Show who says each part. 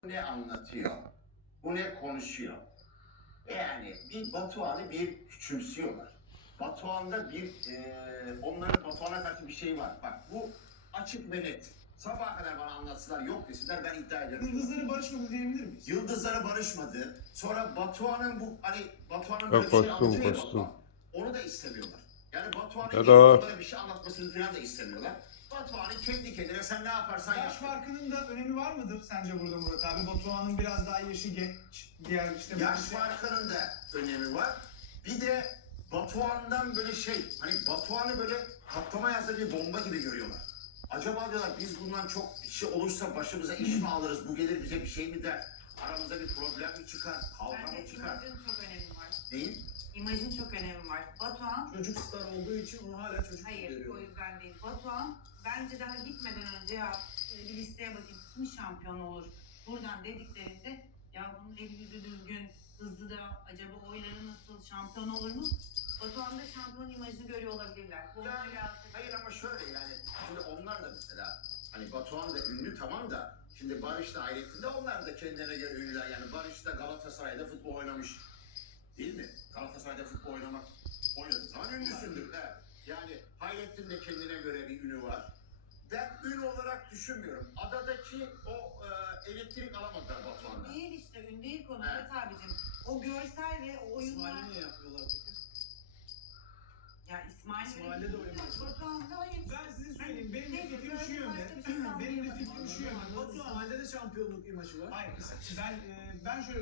Speaker 1: ne anlatıyor, bu ne konuşuyor. Yani bir Batuhan'ı bir küçümsüyorlar. Batuhan'da onların Batuhan'a karşı bir şey var. Bak bu açık ve net. Sabaha kadar bana anlatsalar yok desinler ben iddia ederim.
Speaker 2: Yıldızları barışmadı diyebilir miyiz?
Speaker 1: Yıldızlara barışmadı. Sonra Batuhan'ın Batuhan'ın böyle bir şey
Speaker 3: Kostüm,
Speaker 1: anlatıyor ya
Speaker 3: kostüm.
Speaker 1: Batuhan. Onu da istemiyorlar. Yani Batuhan'ın
Speaker 3: Ya
Speaker 1: gelip
Speaker 3: da-
Speaker 1: onlara bir şey anlatmasını falan da istemiyorlar. Batuhan'ın kendi kendine sen ne yaparsan
Speaker 2: Yaş
Speaker 1: yap.
Speaker 2: farkının da önemi var mıdır sence burada Murat abi? Batuhan'ın biraz daha yaşı genç. Diğer işte
Speaker 1: Yaş farkının da önemi var. Bir de Batuhan'dan böyle hani Batuhan'ı böyle patlama yazdığı bir bomba gibi görüyorlar. Acaba diyorlar biz bundan çok bir şey olursa başımıza iş mi alırız? Bu gelir bize bir şey mi der? Aramızda bir problem mi çıkar? Kavga
Speaker 4: Bence
Speaker 1: mı çıkar?
Speaker 4: imajın çok önemi var.
Speaker 1: Değil.
Speaker 4: İmajın çok önemi var. Batuhan,
Speaker 5: Çocuk star olduğu için onu hala çocuk gibi
Speaker 4: hayır o
Speaker 5: görüyorlar.
Speaker 4: yüzden değil. Batuhan bence daha gitmeden önce ya bir listeye bakayım kim şampiyon olur buradan dediklerinde ya bunun eli yüzü düzgün, hızlı da acaba oyları nasıl şampiyon olur mu? Batuhan'da şampiyon imajını görüyor olabilirler. Bu onunla alakalı.
Speaker 1: Hayır ama şöyle yani şimdi onlar da mesela hani Batuhan da ünlü tamam da şimdi Barış da Hayrettin de onlar da kendilerine göre ünlüler. Yani Barış da Galatasaray'da futbol oynamış. Değil mi? Galatasaray'da futbol oynadığı zaman ünlüsündür. Evet. Yani Hayrettin de kendine göre bir ünü var. Ben ün olarak düşünmüyorum. Adadaki o elektrik alamadılar Batuhan'dan.
Speaker 4: Değil işte, ün değil konu
Speaker 1: Evet.
Speaker 4: evet abicim. O görsel ve o oyunlar...
Speaker 5: İsmail'i niye yapıyorlar peki?
Speaker 4: Ya
Speaker 5: İsmail'le de oynamış.
Speaker 4: Batuhan'da hayır.
Speaker 2: Ben size söyleyeyim. Benim de
Speaker 4: Neyse,
Speaker 2: fikrim şu
Speaker 4: söyle,
Speaker 2: yönde.
Speaker 4: başka bir şey
Speaker 2: Benim de
Speaker 4: anlayamadım.
Speaker 2: fikrim şu yönde. Batuhan.
Speaker 5: İsmail'de de şampiyonluk imajı var.
Speaker 2: Hayır. Ben şöyle